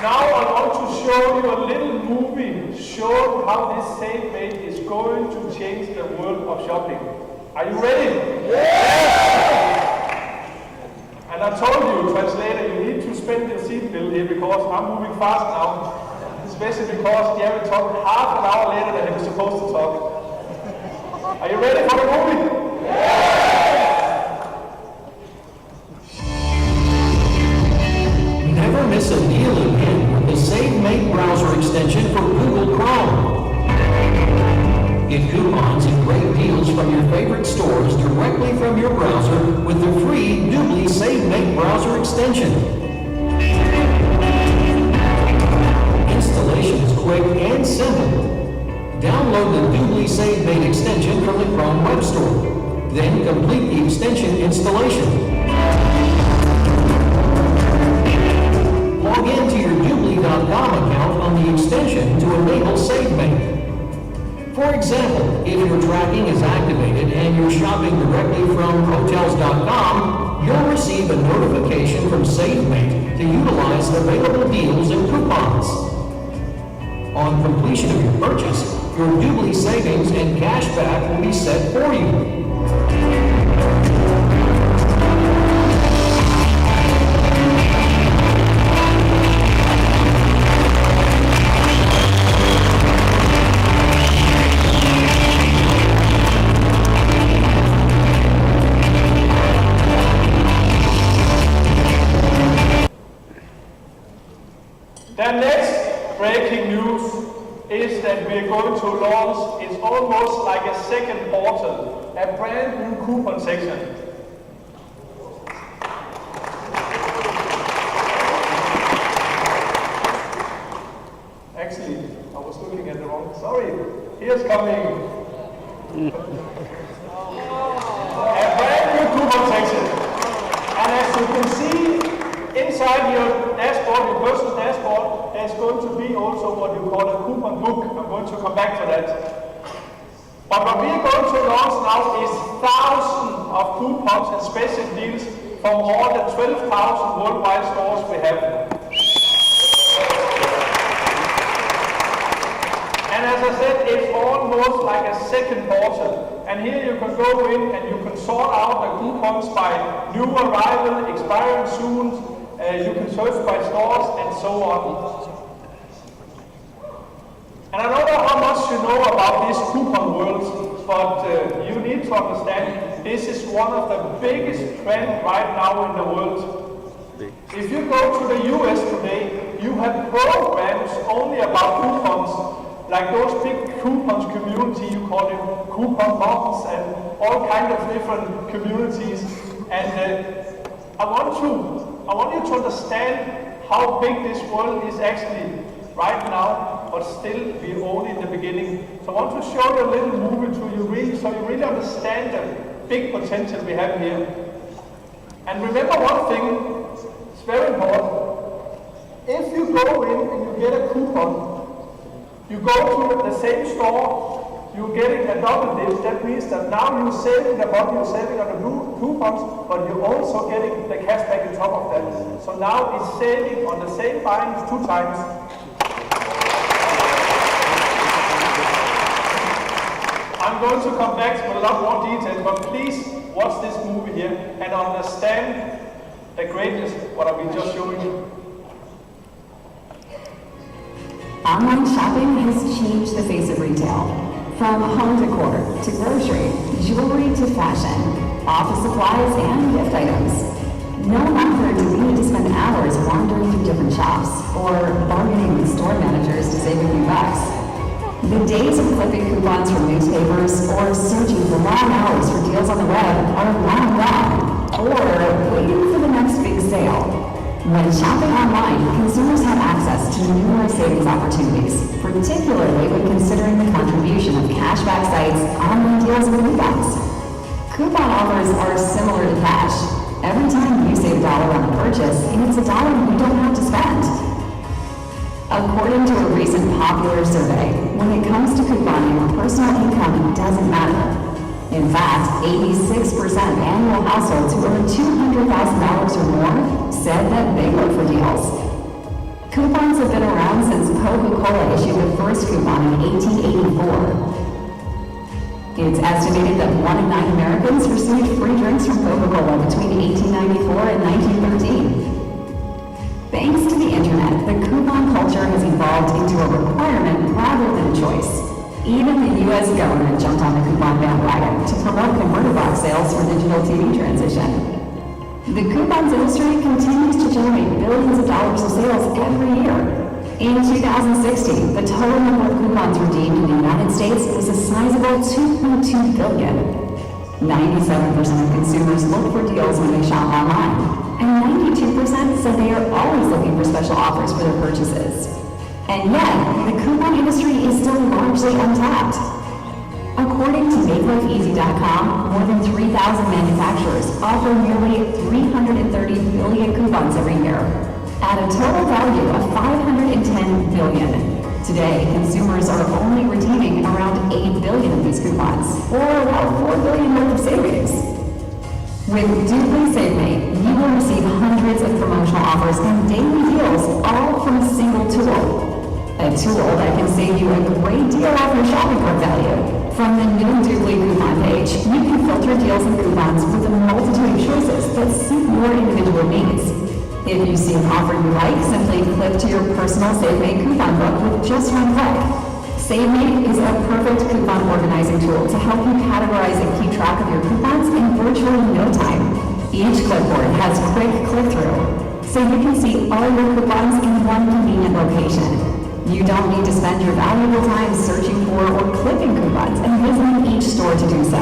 Now I want to show you a little movie showing how this save mate is going to change the world of shopping. Are you ready? Yeah! And I told you, translator, you need to spend your seatbelt here because I'm moving fast now. Especially because Jerry talked half an hour later than he was supposed to talk. Are you ready for the movie? Never miss a deal again with the SaveMate browser extension for Google Chrome. Get coupons and great deals from your favorite stores directly from your browser with the free Doobly SaveMate browser extension. Installation is quick and simple. Download the Doobly SaveMate extension from the Chrome Web Store. Then complete the extension installation. Log in to your Doobly.com account on the extension to enable SaveMate. For example, if your tracking is activated and you're shopping directly from Hotels.com, you'll receive a notification from SaveMate to utilize available deals and coupons. On completion of your purchase, your Doobly savings and cashback will be set for you. The next breaking news is that we're going to launch, it's almost like a second portal, a brand new coupon section. Actually, I was looking at the wrong, sorry, here's coming. A brand new coupon section. And as you can see, inside your dashboard, your personal dashboard, there's going to be also what you call a coupon book. I'm going to come back to that. But what we're going to launch now is thousands of coupons and special deals from all the 12,000 worldwide stores we have. And as I said, it's almost like a second portal. And here you can go in and you can sort out the coupons by new arrival, expiring soon. You can search by stores and so on. And I don't know how much you know about this coupon world, but you need to understand this is one of the biggest trends right now in the world. If you go to the US today, you have programs only about coupons, like those big coupons community, you call them coupon bombs and all kinds of different communities. And I want you to understand how big this world is actually right now, but still we're only in the beginning. So I want to show you a little movie so you really understand the big potential we have here. And remember one thing, it's very important. If you go in and you get a coupon, you go to the same store, you're getting a double dip. That means that now you're saving the money you're saving on the coupons, but you're also getting the cash back on top of that. So now it's saving on the same buying 2 times. I'm going to come back to a lot more details, but please watch this movie here and understand the greatness what I've been just showing you. Online shopping has changed the face of retail. From home decor to grocery, jewelry to fashion, office supplies and gift items. No longer do we need to spend hours wandering through different shops or bargaining with store managers to save a few bucks. The days of flipping coupons from newspapers or searching for long hours for deals on the web are long gone, or waiting for the next big sale. When shopping online, consumers have access to numerous savings opportunities, particularly when considering the contribution of cashback sites, online deals, and coupons. Coupon offers are similar to cash. Every time you save $1 on a purchase, it's $1 you don't have to spend. According to a recent popular survey, when it comes to couponing, personal income doesn't matter. In fact, 86% of annual households who earn $200,000 or more said that they look for deals. Coupons have been around since Coca-Cola issued the first coupon in 1884. It's estimated that 1 in 9 Americans received free drinks from Coca-Cola between 1894 and 1913. Thanks to the internet, the coupon culture has evolved into a requirement rather than a choice. Even the U.S. government jumped on the coupon bandwagon to promote converter box sales for digital TV transition. The coupons industry continues to generate billions of dollars of sales every year. In 2016, the total number of coupons redeemed in the United States was a sizable 2.2 billion. 97% of consumers look for deals when they shop online, and 92% said they are always looking for special offers for their purchases. And yet, the coupon industry is still largely untapped. According to MakeLifeEasy.com, more than 3,000 manufacturers offer nearly 330 billion coupons every year, at a total value of $510 billion. Today, consumers are only redeeming around 8 billion of these coupons, or about 4 billion worth of savings. With Dupli SaveMate, you will receive hundreds of promotional offers and daily deals, all from a single tool. A tool that can save you a great deal off your shopping cart value. From the new Dupli coupon page, you can filter deals and coupons with a multitude of choices that suit your individual needs. If you see an offer you like, simply click to your personal SaveMate coupon book with just one click. SaveMate is a perfect coupon organizing tool to help you categorize and keep track of your coupons in virtually no time. Each clipboard has quick click-through, so you can see all your coupons in one convenient location. You don't need to spend your valuable time searching for or clicking coupons and visiting each store to do so.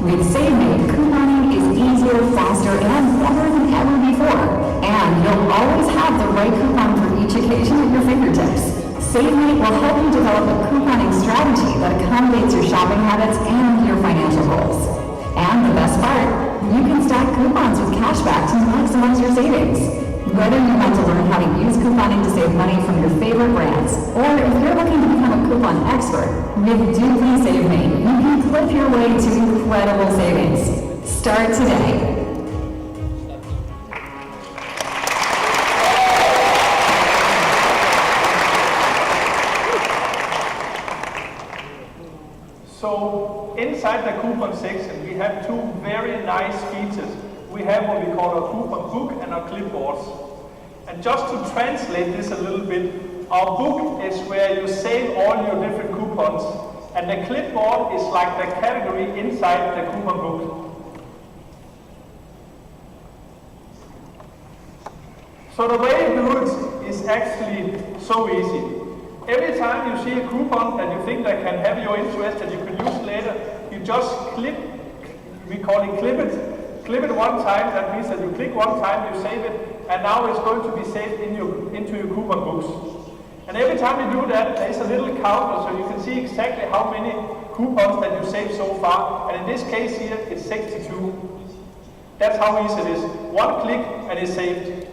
With SaveMate, couponing is easier, faster, and better than ever before. And you'll always have the right coupon for each occasion at your fingertips. SaveMate will help you develop a couponing strategy that accommodates your shopping habits and your financial goals. And the best part, you can stack coupons with cashback to maximize your savings. Whether you want to learn how to use couponing to save money from your favorite brands, or if you're looking to become a coupon expert, with Dupli SaveMate, you can clip your way to incredible savings. Start today. So inside the coupon section, we have two very nice features. We have what we call a coupon book and our clipboards. And just to translate this a little bit, our book is where you save all your different coupons, and the clipboard is like the category inside the coupon book. So the way you do it is actually so easy. Every time you see a coupon that you think that can have your interest and you can use later, you just clip, we call it clip it. Clip it one time, that means that you click one time, you save it, and now it's going to be saved into your coupon books. And every time you do that, there is a little counter, so you can see exactly how many coupons that you saved so far. And in this case here, it's 62. That's how easy it is. One click and it's saved.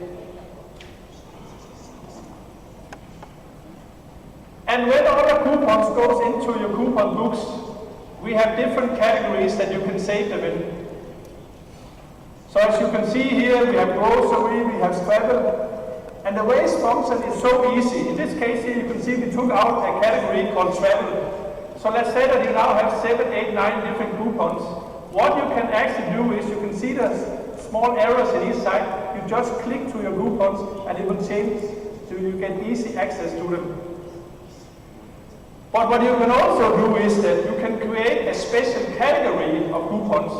And when all the coupons goes into your coupon books, we have different categories that you can save them in. So as you can see here, we have grocery, we have travel, and the way it's functioned is so easy. In this case here, you can see we took out a category called travel. So let's say that you now have 7, 8, 9 different coupons. What you can actually do is you can see the small arrows in each side. You just click to your coupons and it will change so you get easy access to them. But what you can also do is that you can create a special category of coupons.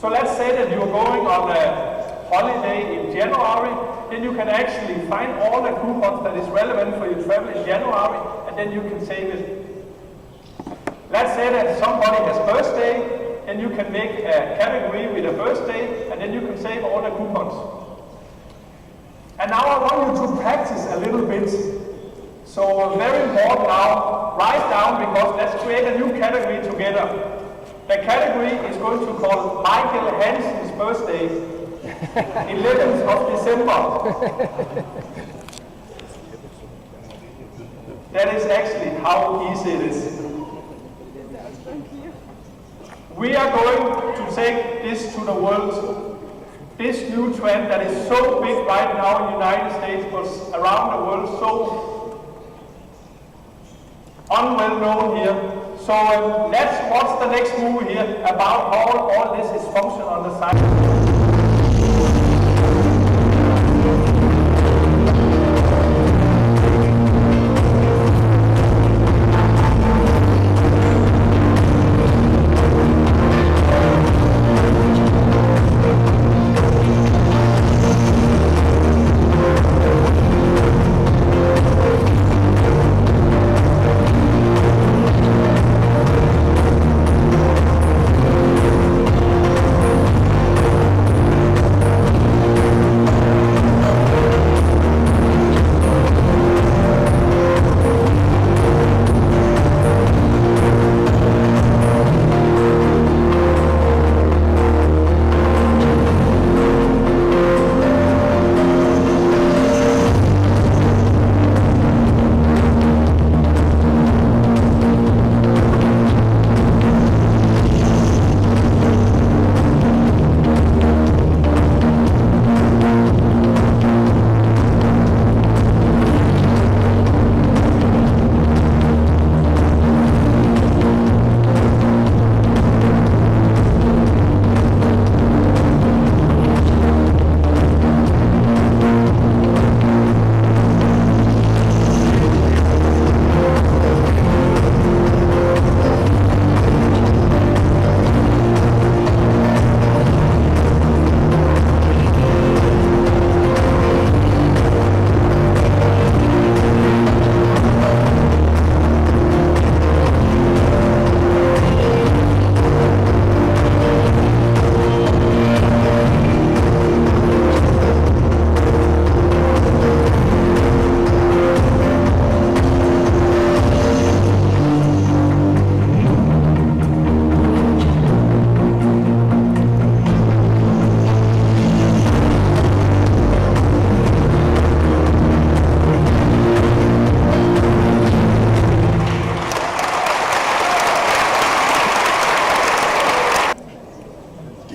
So let's say that you're going on a holiday in January, then you can actually find all the coupons that is relevant for your travel in January, and then you can save it. Let's say that somebody has birthday, then you can make a category with a birthday, and then you can save all the coupons. And now I want you to practice a little bit. So very important now, write down, because let's create a new category together. The category is going to call Michael Hansen's birthday, 11th of December. That is actually how easy it is. We are going to take this to the world. this new trend that is so big right now in the United States, but around the world so unwell known here. So let's watch the next movie here about how all this is function on the side.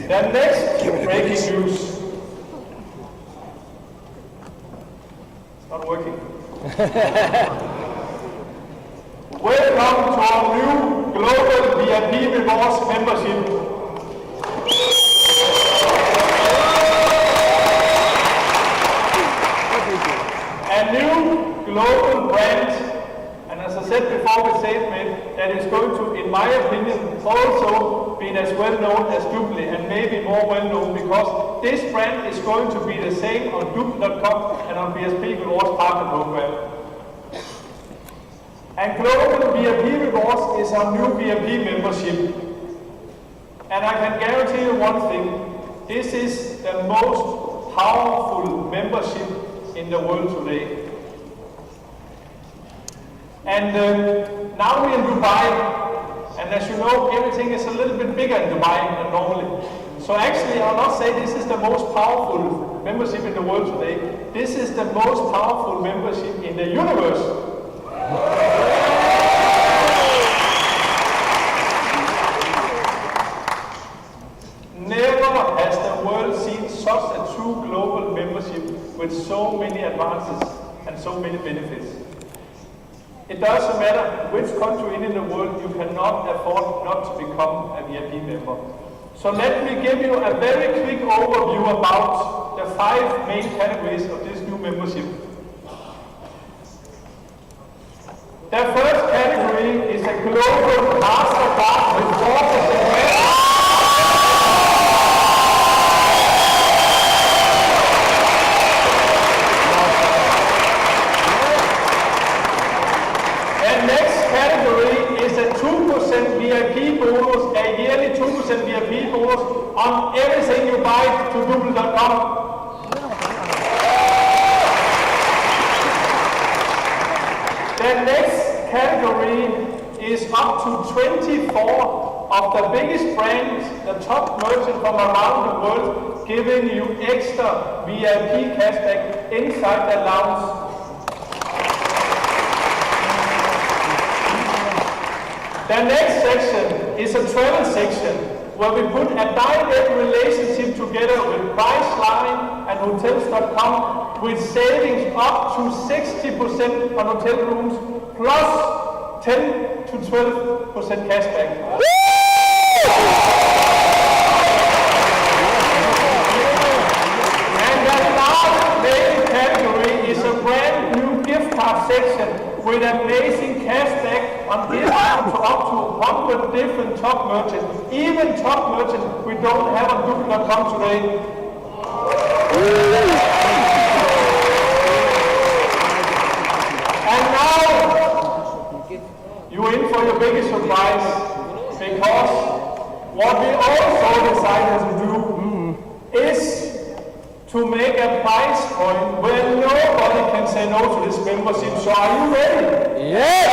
The next breaking news. It's not working. Welcome to our new global VIP rewards membership. A new global brand, and as I said before with SafeMate, that is going to, in my opinion, also be as well known as Duble, and maybe more well known, because this brand is going to be the same on Duble.com and on BSP Rewards Partner Program. And Global VIP Rewards is our new VIP membership. And I can guarantee you one thing, this is the most powerful membership in the world today. And now we're in Dubai, and as you know, everything is a little bit bigger in Dubai than normally. So actually, I'll not say this is the most powerful membership in the world today. This is the most powerful membership in the universe. Never has the world seen such a true global membership with so many advances and so many benefits. It doesn't matter which country in the world, you cannot afford not to become a VIP member. So let me give you a very quick overview about the 5 main categories of this new membership. The first category is a global masterclass with 4%. VIP bonus, a yearly 2% VIP bonus on everything you buy to Duble.com. The next category is up to 24 of the biggest brands, the top merchants from around the world, giving you extra VIP cashback inside the lounge. The next section is a travel section where we put a direct relationship together with Priceline and Hotels.com with savings up to 60% on hotel rooms plus 10 to 12% cashback. And the last main category is a brand new gift card section with amazing cashback on discount to up to 100 different top merchants, even top merchants we don't have on Google.com today. And now you're in for your biggest surprise, because what we also decided to do is to make a price point where nobody can say no to this membership. So are you ready? Yes!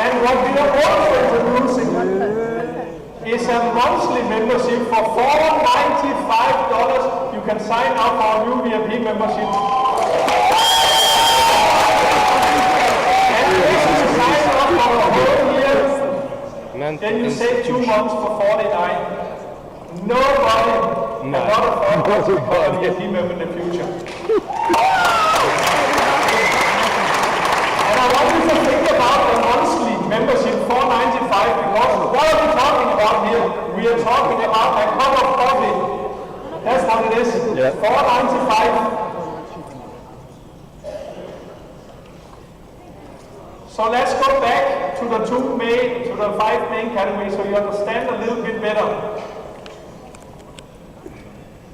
And what we are also introducing is a monthly membership for $495. You can sign up for a new VIP membership. Then you save 2 months for $49. Nobody cannot afford to become a VIP member in the future. And I want you to think about the monthly membership, $495, because what are we talking about here? We are talking about a cup of coffee. That's what it is. $495. So let's go back to the 5 main categories so you understand a little bit better.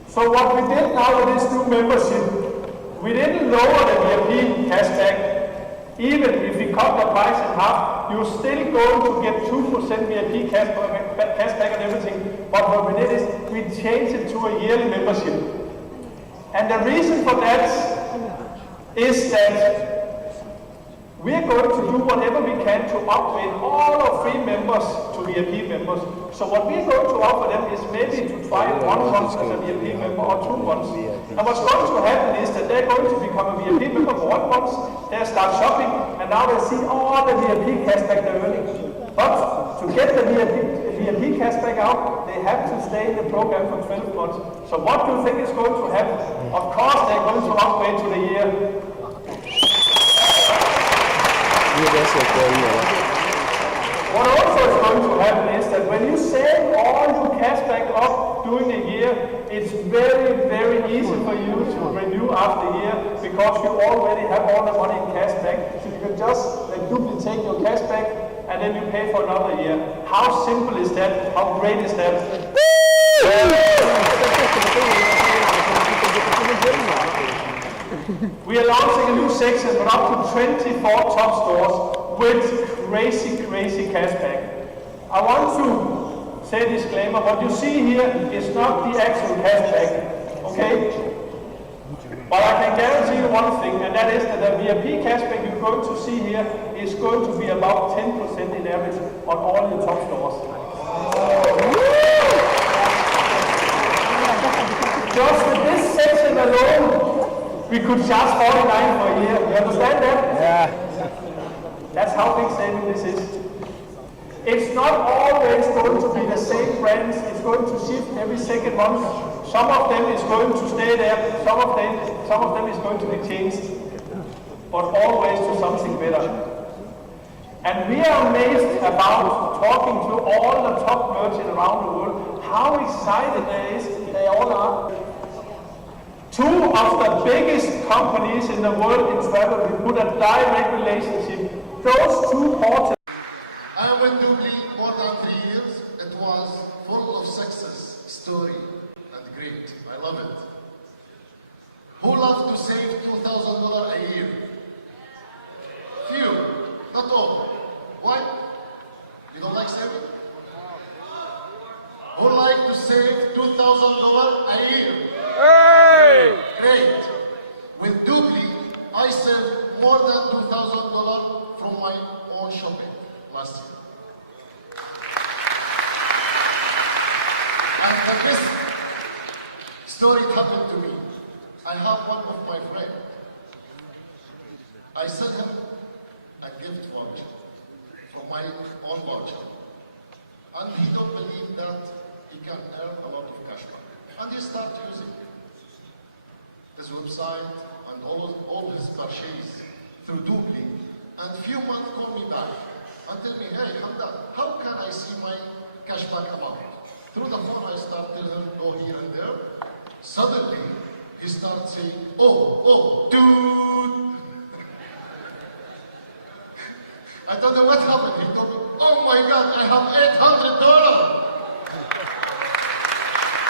So what we did now with this new membership, we didn't lower the VIP cashback. Even if we cut the price in half, you're still going to get 2% VIP cashback on everything. But what we did is we changed it to a yearly membership. And the reason for that is that we are going to do whatever we can to upgrade all our free members to VIP members. So what we are going to offer them is maybe to try 1 month as a VIP member or 2 months. And what's going to happen is that they're going to become a VIP member for 1 month, they'll start shopping, and now they see all the VIP cashback they're earning. But to get the VIP cashback out, they have to stay in the program for 12 months. So what do you think is going to happen? Of course they're going to upgrade to the year. What also is going to happen is that when you save all your cashback up during a year, it's very, very easy for you to renew after a year because you already have all the money in cashback. So you can just duplicate your cashback and then you pay for another year. How simple is that? How great is that? We are launching a new section with up to 24 top stores with crazy cashback. I want to say a disclaimer, what you see here is not the actual cashback, okay? But I can guarantee you one thing, and that is that the VIP cashback you're going to see here is going to be about 10% in average on all your top stores. Just with this section alone, we could charge $49 for a year. You understand that? Yeah. That's how big saving this is. It's not always going to be the same brands. It's going to shift every second month. Some of them is going to stay there. Some of them is going to be changed. But always to something better. And we are amazed about talking to all the top merchants around the world, how excited they all are. 2 of the biggest companies in the world in travel, we put a direct relationship. Those 2 portals. I went to Dublin more than 3 years. It was full of success, story, and great. I love it. Who loves to save $2,000 a year? Few, not all. Why? You don't like saving? Who like to save $2,000 a year? Hey! Great. With Dublin, I saved more than $2,000 from my own shopping last year. And the best story happened to me. I have one of my friends. I sent him a gift voucher from my own voucher. And he don't believe that he can earn a lot of cash back. And he started using his website and all his purchase through Doobly. And few months call me back and tell me, hey, Hamdan, how can I see my cashback amount? Through the phone, I start telling him, go here and there. Suddenly, he starts saying, oh, dude. I told him, what happened? He told me, oh my God, I have $800.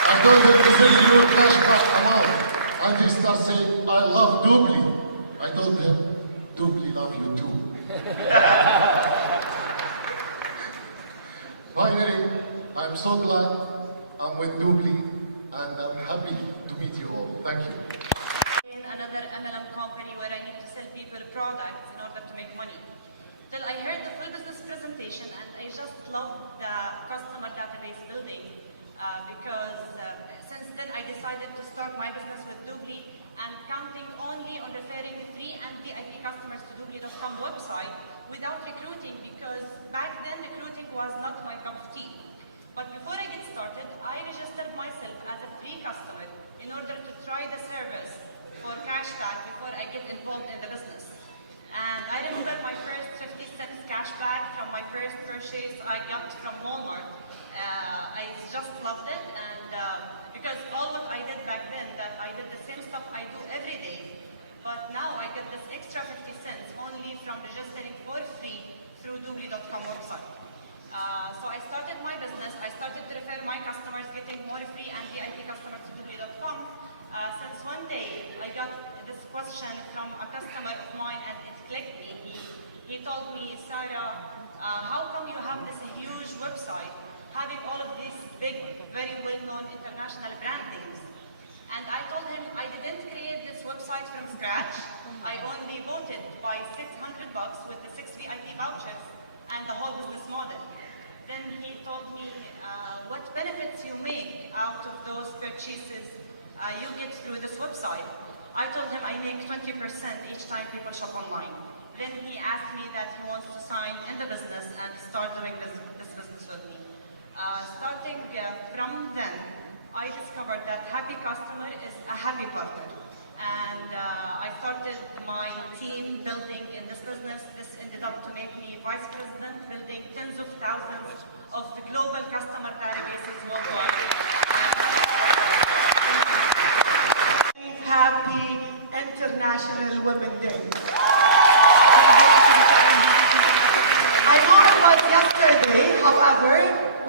I told him, this is your cashback amount. And he starts saying, I love Doobly. I told him, Doobly love you too. Finally, I'm so glad I'm with Doobly and I'm happy to meet you all. Thank you. In another MLM company where I need to sell people products in order to make money. Till I heard the full business presentation and I just loved the customer database building because since then I decided to start my business with Doobly and counting only on referring free and VIP customers to Doobly.com website without recruiting, because back then recruiting was not my cup of tea. But before I get started, I registered myself as a free customer in order to try the service for cashback before I get involved in the business. And I remember my first 50 cents cashback from my first purchase I got from Walmart. I just loved it, and because all what I did back then, that I did the same stuff I do every day, but now I get this extra 50 cents only from registering for free through Doobly.com website. So I started my business. I started to refer my customers, getting more free and VIP customers to Doobly.com. Since one day I got this question from a customer of mine and it clicked me. He told me, Sarah, how come you have this huge website having all of these big, very well-known international brand names? And I told him I didn't create this website from scratch. I only bought it by $600 with the 6 VIP vouchers and the whole business model. Then he told me what benefits you make out of those purchases you get through this website. I told him I make 20% each time people shop online. Then he asked me that he wants to sign in the business and start doing this business with me. Starting from then, I discovered that happy customer is a happy partner. And I started my team building in this business. This ended up to make me vice president, building tens of thousands of global customer databases worldwide. Happy International Women's Day. I know it was yesterday, however,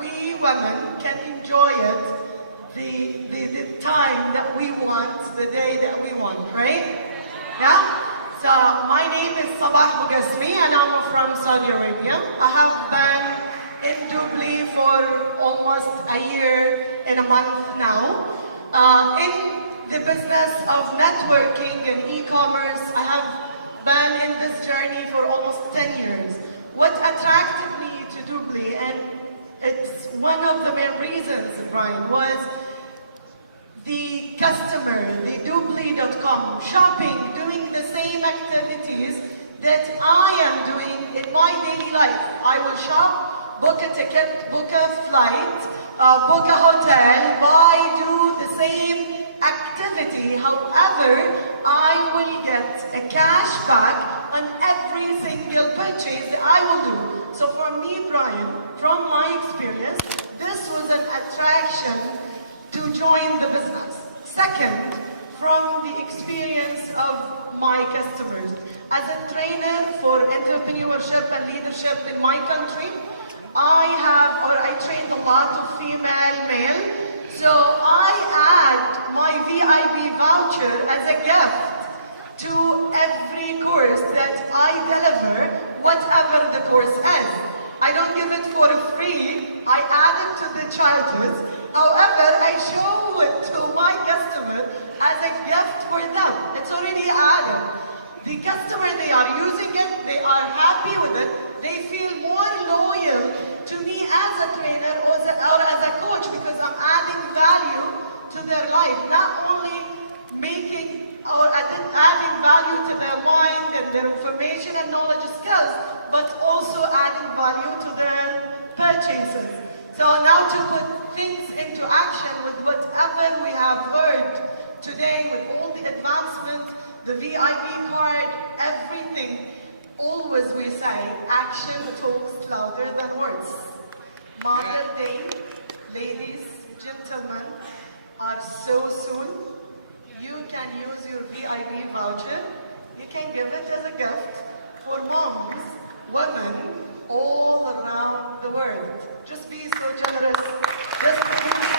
we women can enjoy it the time that we want, the day that we want, right? Yeah? So my name is Sabah Bugasmi and I'm from Saudi Arabia. I have been in Doobly for almost a year and a month now. In the business of networking and e-commerce, I have been in this journey for almost 10 years. What attracted me to Doobly, and it's one of the main reasons, Brian, was the customer, the Doobly.com, shopping, doing the same activities that I am doing in my daily life. I will shop, book a ticket, book a flight, book a hotel, do the same activity. However, I will get a cash back on every single purchase that I will do. So for me, Brian, from my experience, this was an attraction to join the business. Second, from the experience of my customers. As a trainer for entrepreneurship and leadership in my country, I trained a lot of female, male. So I add my VIP voucher as a gift to every course that I deliver, whatever the course is. I don't give it for free, I add it to the charges. However, I show it to my customer as a gift for them. It's already added. The customer, they are using it, they are happy with it, they feel more loyal to me as a trainer or as a coach because I'm adding value to their life, not only making VIP card, everything. Always we say, action talks louder than words. Mother Day, ladies, gentlemen, are so soon. You can use your VIP voucher. You can give it as a gift for moms, women, all around the world. Just be so generous. Just be so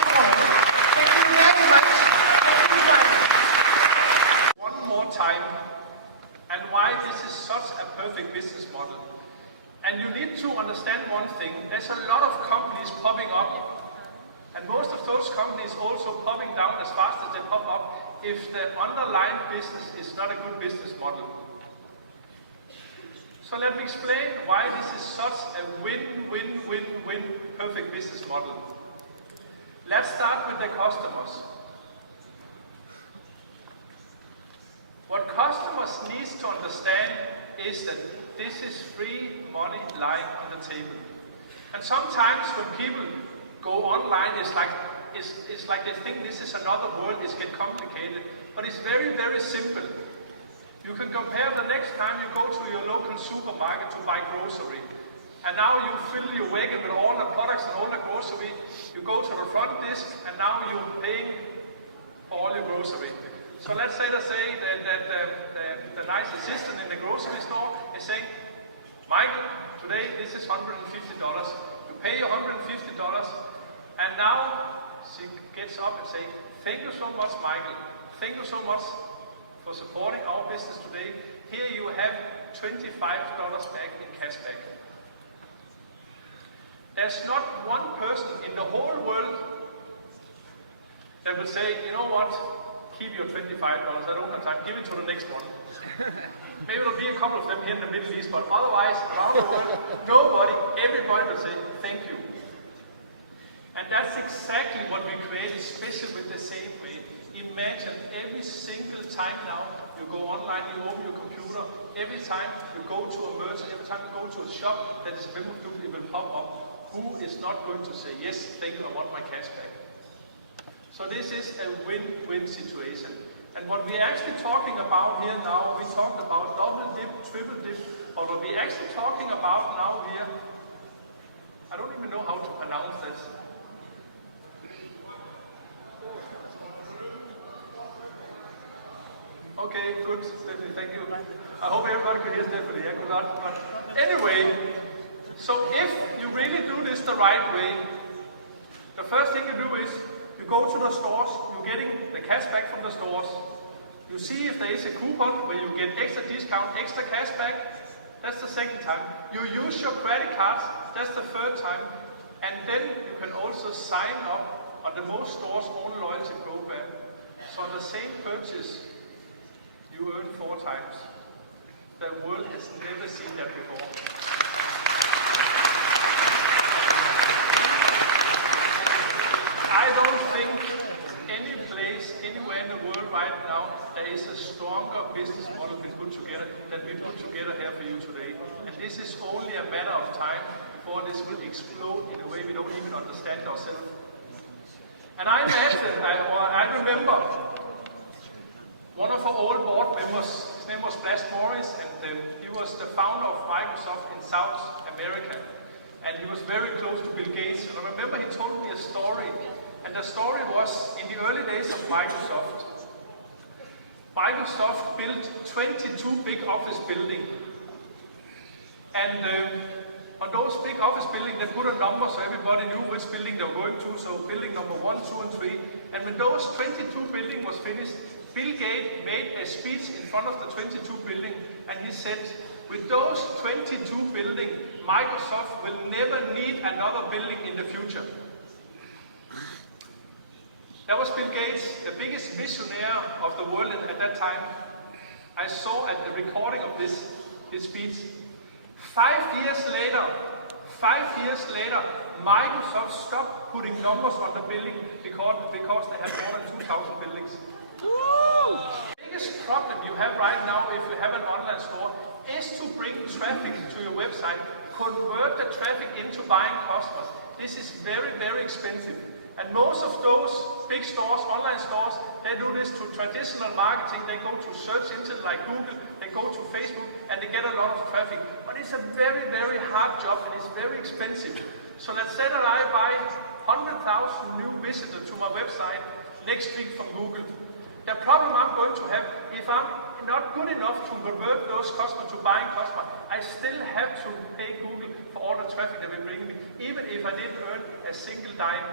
Thank you very much. Thank you very much. One more time, and why this is such a perfect business model. And you need to understand one thing. There's a lot of companies popping up, and most of those companies also popping down as fast as they pop up if the underlying business is not a good business model. So let me explain why this is such a win-win-win-win perfect business model. Let's start with the customers. What customers need to understand is that this is free money lying on the table. And sometimes when people go online, it's like they think this is another world, it's get complicated. But it's very, very simple. You can compare the next time you go to your local supermarket to buy grocery. And now you fill your wagon with all the products and all the grocery. You go to the front desk and now you're paying for all your grocery. So let's say that the nice assistant in the grocery store is saying, Michael, today this is $150. You pay your $150 and now she gets up and says, thank you so much, Michael. Thank you so much for supporting our business today. Here you have $25 back in cash back. There's not one person in the whole world that will say, you know what, keep your $25, I don't have time, give it to the next one. Maybe there'll be a couple of them here in the Middle East, but otherwise, around the world, everybody will say, thank you. And that's exactly what we created, especially with the same way. Imagine every single time now you go online, you open your computer, every time you go to a merchant, every time you go to a shop that is member group, it will pop up. Who is not going to say, yes, thank you, I want my cash back. So this is a win-win situation. And what we're actually talking about here now, we talked about double dip, triple dip, but what we're actually talking about now here, I don't even know how to pronounce this. Okay, good, Stephanie, thank you. I hope everybody could hear Stephanie, I could not. But anyway, so if you really do this the right way, the first thing you do is you go to the stores, you're getting the cash back from the stores. You see if there is a coupon where you get extra discount, extra cash back. That's the second time. You use your credit cards. That's the third time. And then you can also sign up on the most stores' own loyalty program. So on the same purchase, you earn 4 times. The world has never seen that before. I don't think any place, anywhere in the world right now, there is a stronger business model we put together than we put together here for you today. And this is only a matter of time before this will explode in a way we don't even understand ourselves. And I imagine, I remember one of our old board members, his name was Blas Morris, and he was the founder of Microsoft in South America. And he was very close to Bill Gates. And I remember he told me a story. And the story was, in the early days of Microsoft, Microsoft built 22 big office buildings. And on those big office buildings, they put a number so everybody knew which building they were going to. So building number 1, 2, and 3. And when those 22 buildings was finished, Bill Gates made a speech in front of the 22 buildings, and he said, with those 22 buildings, Microsoft will never need another building in the future. That was Bill Gates, the biggest visionary of the world at that time. I saw a recording of his speech. 5 years later, Microsoft stopped putting numbers on the building because they had more than 2,000 buildings. The biggest problem you have right now if you have an online store is to bring traffic to your website, convert the traffic into buying customers. This is very, very expensive. And most of those big stores, online stores, they do this to traditional marketing. They go to search engines like Google, they go to Facebook, and they get a lot of traffic. But it's a very, very hard job, and it's very expensive. So let's say that I buy 100,000 new visitors to my website next week from Google. The problem I'm going to have, if I'm not good enough to convert those customers to buying customers, I still have to pay Google for all the traffic that they bring me, even if I didn't earn a single dime.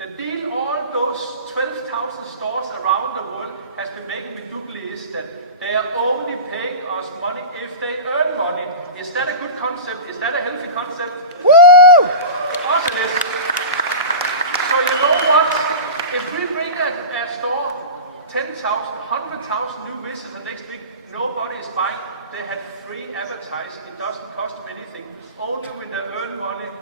The deal all those 12,000 stores around the world has been making with Google is that they are only paying us money if they earn money. Is that a good concept? Is that a healthy concept? Woo! Of course it is. So you know what? If we bring a store 10,000, 100,000 new visitors next week, nobody is buying. They had free advertising. It doesn't cost them anything. Only when they earn money,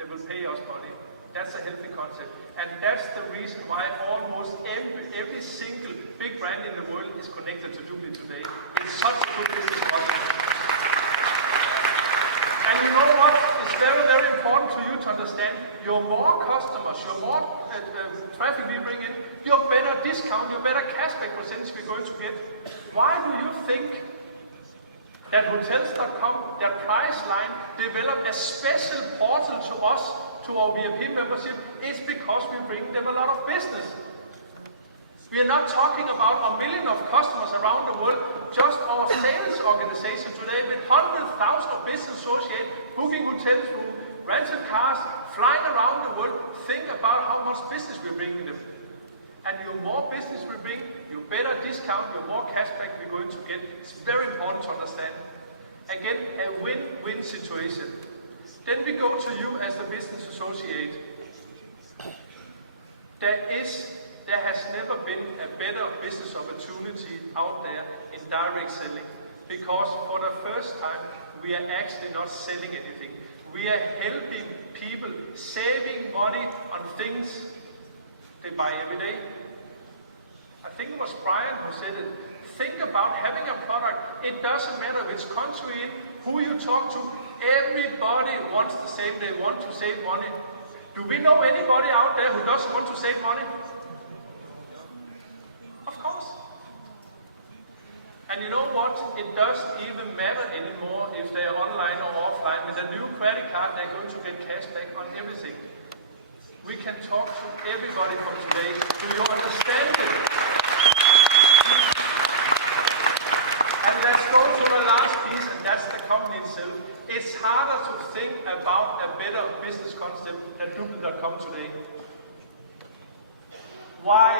they will pay us money. That's a healthy concept. And that's the reason why almost every single big brand in the world is connected to Doobly today. It's such a good business model. And you know what? It's very, very important to you to understand, your more customers, your more traffic we bring in, your better discount, your better cashback percentage we're going to get. Why do you think that Hotels.com, their price line, developed a special portal to us, to our VIP membership? Is because we bring them a lot of business. We are not talking about a million of customers around the world, just our sales organization today with 100,000 of business associates, booking hotels, rental cars, flying around the world. Think about how much business we're bringing them. And your more business we bring, your better discount, your more cashback we're going to get. It's very important to understand. Again, a win-win situation. Then we go to you as the business associate. There has never been a better business opportunity out there in direct selling, because for the first time we are actually not selling anything. We are helping people saving money on things they buy every day. I think it was Brian who said it. Think about having a product. It doesn't matter which country in, who you talk to. Everybody wants the same. They want to save money. Do we know anybody out there who doesn't want to save money? Of course. And you know what? It doesn't even matter anymore if they are online or offline. With a new credit card, they're going to get cash back on everything. We can talk to everybody from today. Do you understand it? And let's go to the last piece, and that's the company itself. It's harder to think about a better business concept than Doobly.com today. Why?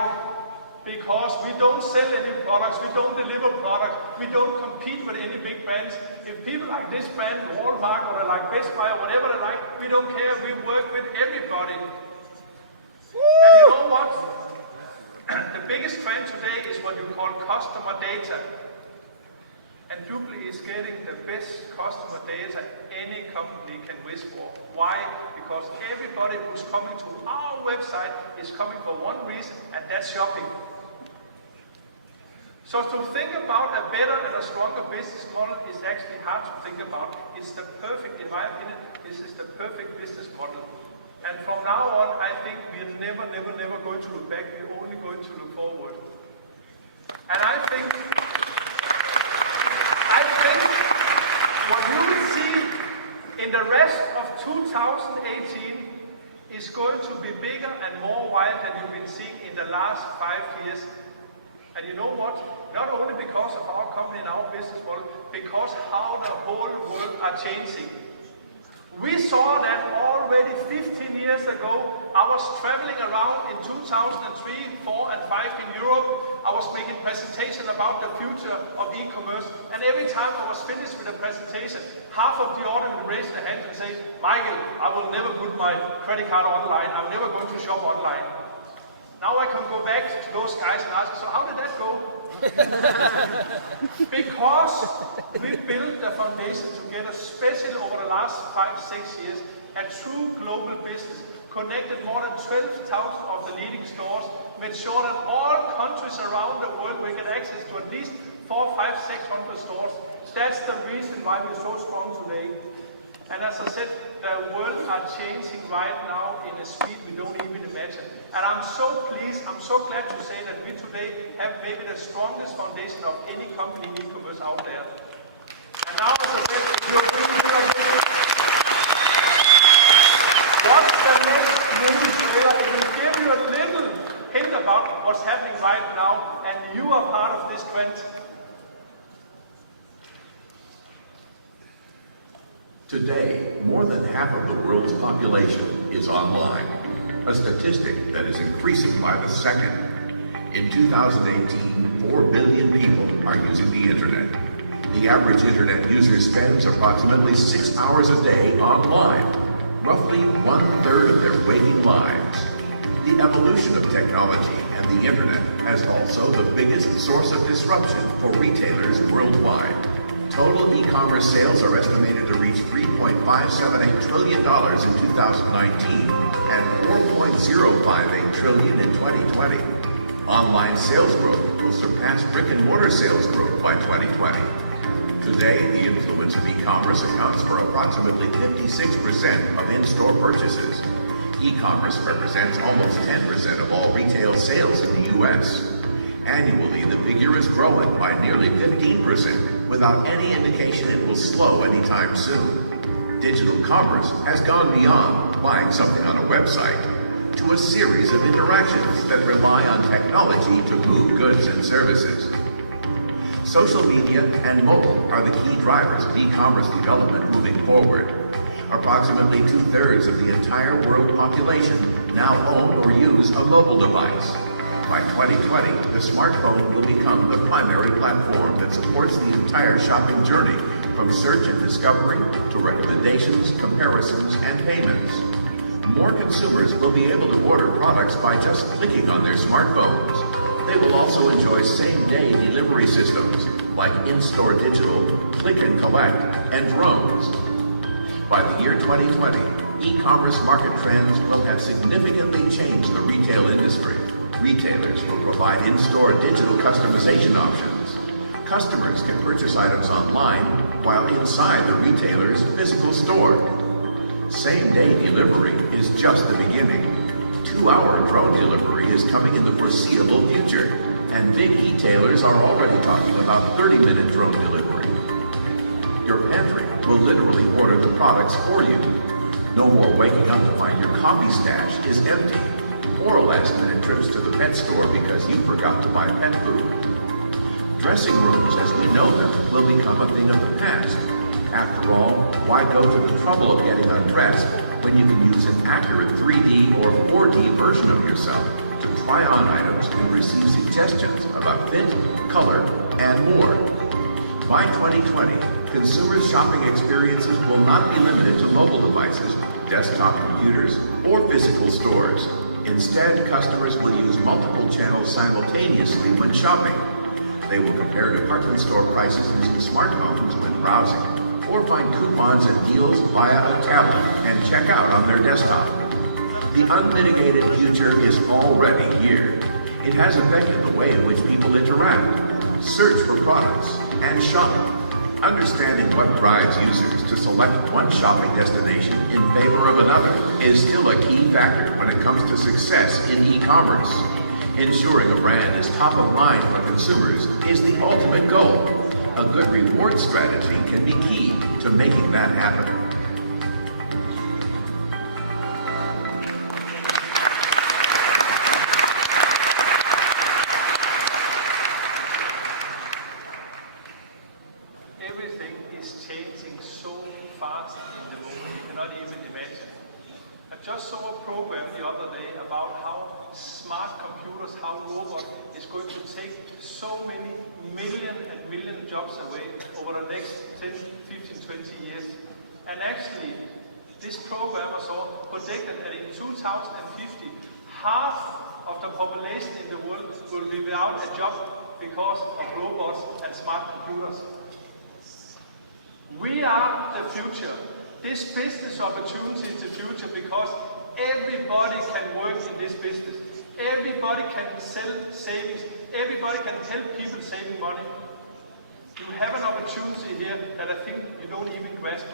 Because we don't sell any products, we don't deliver products, we don't compete with any big brands. If people like this brand, Walmart, or they like Best Buy, or whatever they like, we don't care. We work with everybody. Woo! And you know what? The biggest trend today is what you call customer data. And Doobly is getting the best customer data any company can wish for. Why? Because everybody who's coming to our website is coming for one reason, and that's shopping. So to think about a better and a stronger business model is actually hard to think about. It's the perfect, in my opinion, this is the perfect business model. And from now on, I think we're never going to look back. We're only going to look forward. And I think what you will see in the rest of 2018 is going to be bigger and more wild than you've been seeing in the last 5 years. And you know what? Not only because of our company and our business model, because how the whole world are changing. We saw that already 15 years ago. I was traveling around in 2003, 4, and 5 in Europe. I was making presentation about the future of e-commerce, and every time I was finished with the presentation, half of the audience would raise their hand and say, Michael, I will never put my credit card online. I'm never going to shop online. Now I can go back to those guys and ask, so how did that go? Because we built the foundation together, especially over the last 5-6 years, a true global business, connected more than 12,000 of the leading stores, made sure that all countries around the world will get access to at least 400, 500, 600 stores. That's the reason why we're so strong today. And as I said, the world are changing right now in a speed we don't even imagine. And I'm so pleased, I'm so glad to say that we today have maybe the strongest foundation of any company in e-commerce out there. And now, as I said, if you're really like this, what's the next movie trailer? It will give you a little hint about what's happening right now, and you are part of this trend. Today, more than half of the world's population is online, a statistic that is increasing by the second. In 2018, 4 billion people are using the internet. The average internet user spends approximately 6 hours a day online, roughly 1/3 of their waking lives. The evolution of technology and the internet has also the biggest source of disruption for retailers worldwide. Total e-commerce sales are estimated to reach $3.578 trillion in 2019 and $4.058 trillion in 2020. Online sales growth will surpass brick-and-mortar sales growth by 2020. Today, the influence of e-commerce accounts for approximately 56% of in-store purchases. E-commerce represents almost 10% of all retail sales in the U.S. Annually, the figure is growing by nearly 15%, without any indication it will slow anytime soon. Digital commerce has gone beyond buying something on a website to a series of interactions that rely on technology to move goods and services. Social media and mobile are the key drivers of e-commerce development moving forward. Approximately 2/3 of the entire world population now own or use a mobile device. By 2020, the smartphone will become the primary platform that supports the entire shopping journey, from search and discovery to recommendations, comparisons, and payments. More consumers will be able to order products by just clicking on their smartphones. They will also enjoy same-day delivery systems like in-store digital, click and collect, and drones. By the year 2020, e-commerce market trends will have significantly changed the retail industry. Retailers will provide in-store digital customization options. Customers can purchase items online while inside the retailer's physical store. Same-day delivery is just the beginning. 2-hour drone delivery is coming in the foreseeable future, and big e-tailers are already talking about 30-minute drone delivery. Your pantry will literally order the products for you. No more waking up to find your coffee stash is empty, or last-minute trips to the pet store because you forgot to buy pet food. Dressing rooms as we know them will become a thing of the past. After all, why go to the trouble of getting undressed when you can use an accurate 3D or 4D version of yourself to try on items and receive suggestions about fit, color, and more? By 2020, consumers' shopping experiences will not be limited to mobile devices, desktop computers, or physical stores. Instead, customers will use multiple channels simultaneously when shopping. They will compare department store prices using smartphones when browsing, or find coupons and deals via a tablet and check out on their desktop. The unmitigated future is already here. It has affected the way in which people interact, search for products, and shop. Understanding what drives users to select one shopping destination in favor of another is still a key factor when it comes to success in e-commerce. Ensuring a brand is top of mind for consumers is the ultimate goal. A good reward strategy can be key to making that happen. Everything is changing so fast in the moment, you cannot even imagine. I just saw a program the other day about how smart computers, how robots is going to take so many million jobs away over the next 10, 15, 20 years. And actually, this program also predicted that in 2050, half of the population in the world will be without a job because of robots and smart computers. We are the future. This business opportunity is the future because everybody can work in this business. Everybody can sell savings. Everybody can help people saving money. You have an opportunity here that I think you don't even grasp.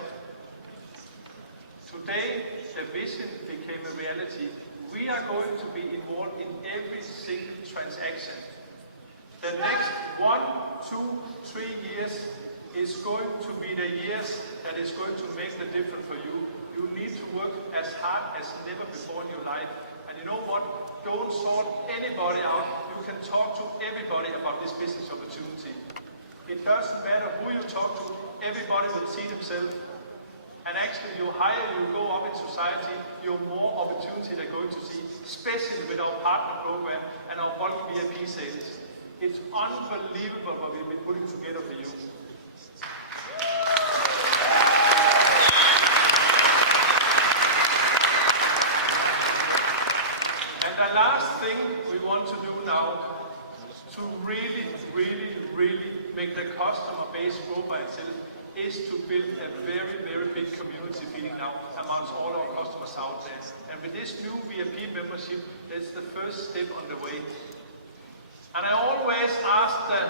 Today, the vision became a reality. We are going to be involved in every single transaction. The next 1, 2, 3 years is going to be the years that is going to make the difference for you. You need to work as hard as never before in your life. And you know what? Don't sort anybody out. You can talk to everybody about this business opportunity. It doesn't matter who you talk to, everybody will see themselves. And actually, the higher you go up in society, the more opportunity they're going to see, especially with our partner program and our bulk VIP sales. It's unbelievable what we've been putting together for you. And the last thing we want to do now to really make the customer base grow by itself is to build a very big community feeling now amongst all our customers out there. And with this new VIP membership, that's the first step on the way. And I always ask the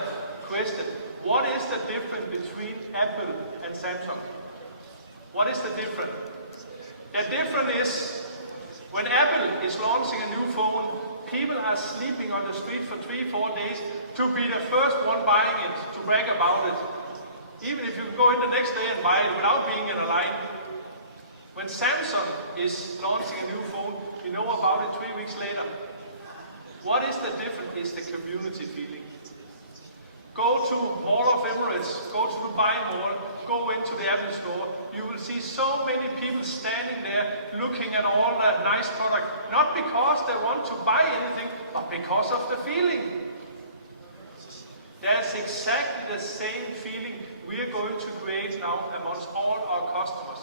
question, what is the difference between Apple and Samsung? What is the difference? The difference is, when Apple is launching a new phone, people are sleeping on the street for 3-4 days to be the first one buying it, to brag about it. Even if you go in the next day and buy it without being in a line. When Samsung is launching a new phone, you know about it 3 weeks later. What is the difference? Is the community feeling. Go to Mall of Emirates, go to Dubai Mall, go into the Apple store. You will see so many people standing there looking at all the nice product, not because they want to buy anything, but because of the feeling. That's exactly the same feeling we are going to create now amongst all our customers.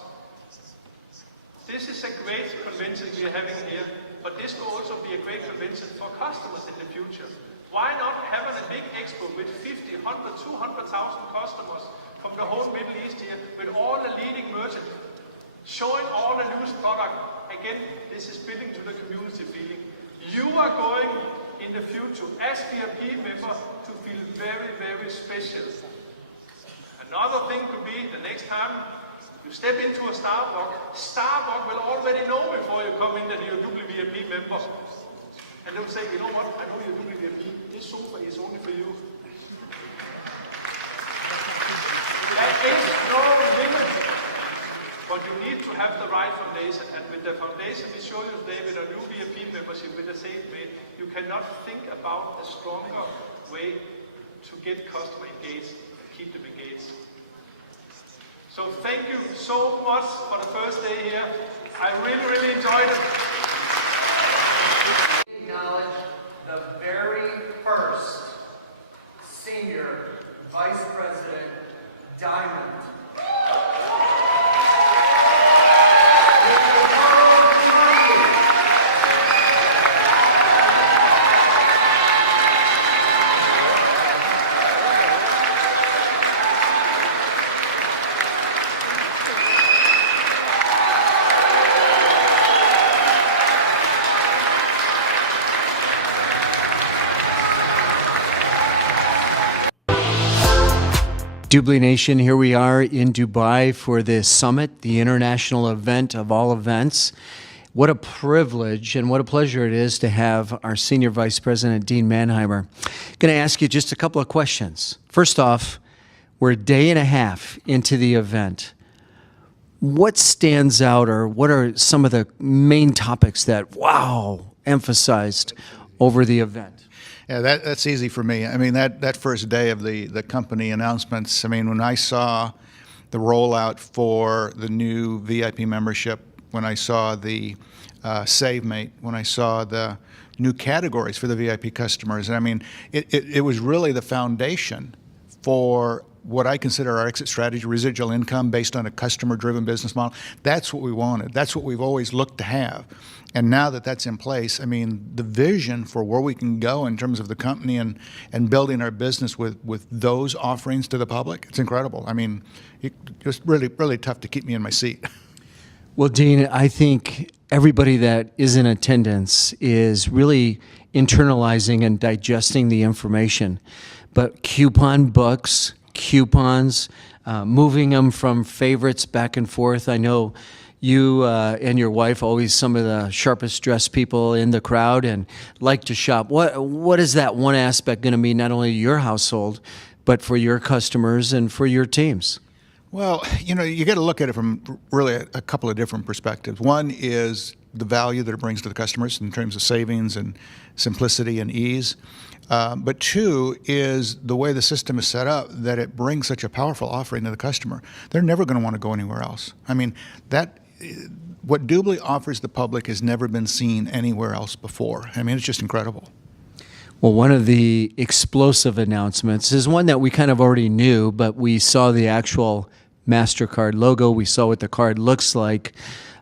This is a great convention we are having here, but this will also be a great convention for customers in the future. Why not have a big expo with 50, 100, 200,000 customers from the whole Middle East here, with all the leading merchants, showing all the newest product. Again, this is building to the community feeling. You are going in the future as VIP member to feel very special. Another thing could be the next time you step into a Starbucks will already know before you come in that you're a WVIP member. And they'll say, you know what, I know you're WVIP, this sofa is only for you. There is no limit, but you need to have the right foundation. And with the foundation we show you today with a new VIP membership with the same way, you cannot think about a stronger way to get customer engaged, keep them engaged. So thank you so much for the first day here. I really enjoyed it. Acknowledge the very first Senior Vice President Diamond. Dubli Nation, here we are in Dubai for the summit, the international event of all events. What a privilege and what a pleasure it is to have our Senior Vice President, Dean Manheimer. Going to ask you just a couple of questions. First off, we're a day and a half into the event. What stands out, or what are some of the main topics that, wow, emphasized over the event? Yeah, that's easy for me. I mean, that first day of the company announcements, I mean, when I saw the rollout for the new VIP membership, when I saw the SaveMate, when I saw the new categories for the VIP customers, I mean, it was really the foundation for what I consider our exit strategy, residual income based on a customer-driven business model. That's what we wanted. That's what we've always looked to have. And now that that's in place, I mean, the vision for where we can go in terms of the company and building our business with those offerings to the public, it's incredible. I mean, it's just really tough to keep me in my seat. Well, Dean, I think everybody that is in attendance is really internalizing and digesting the information. But coupon books, coupons, moving them from favorites back and forth. I know You and your wife always some of the sharpest dressed people in the crowd and like to shop. What is that one aspect going to mean not only to your household, but for your customers and for your teams? Well, you got to look at it from really a couple of different perspectives. One is the value that it brings to the customers in terms of savings and simplicity and ease. But two is the way the system is set up, that it brings such a powerful offering to the customer. They're never going to want to go anywhere else. I mean, what Doobly offers the public has never been seen anywhere else before. I mean, it's just incredible. Well, one of the explosive announcements is one that we kind of already knew, but we saw the actual MasterCard logo. We saw what the card looks like.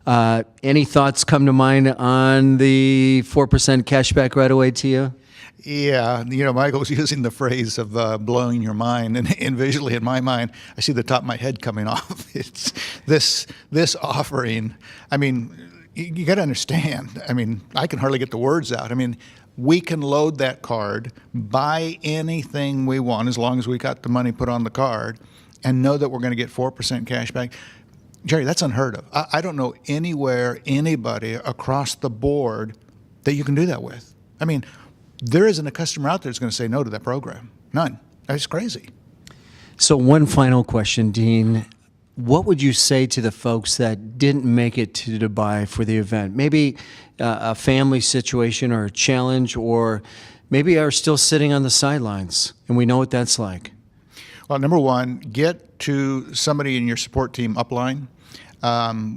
Any thoughts come to mind on the 4% cashback right away to you? Yeah, Michael was using the phrase of blowing your mind, and visually in my mind, I see the top of my head coming off. It's this offering. I mean, you got to understand. I mean, I can hardly get the words out. I mean, we can load that card, buy anything we want as long as we got the money put on the card, and know that we're going to get 4% cash back. Jerry, that's unheard of. I don't know anywhere, anybody across the board that you can do that with. I mean, there isn't a customer out there that's going to say no to that program. None. That's crazy. So one final question, Dean. What would you say to the folks that didn't make it to Dubai for the event? Maybe a family situation or a challenge, or maybe are still sitting on the sidelines, and we know what that's like. Well, number one, get to somebody in your support team upline.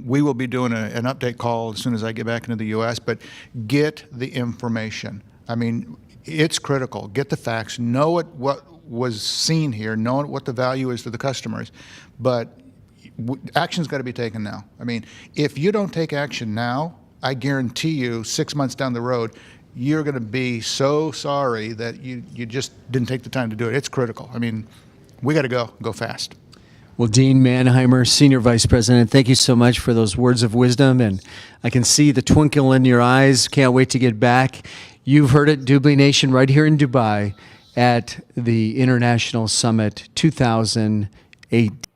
We will be doing an update call as soon as I get back into the U.S., but get the information. I mean, it's critical. Get the facts. Know what was seen here. Know what the value is to the customers. But action's got to be taken now. I mean, if you don't take action now, I guarantee you 6 months down the road, you're going to be so sorry that you just didn't take the time to do it. It's critical. I mean, we got to go fast. Well, Dean Manheimer, Senior Vice President, thank you so much for those words of wisdom, and I can see the twinkle in your eyes. Can't wait to get back. You've heard it, Doobly Nation, right here in Dubai at the International Summit 2008.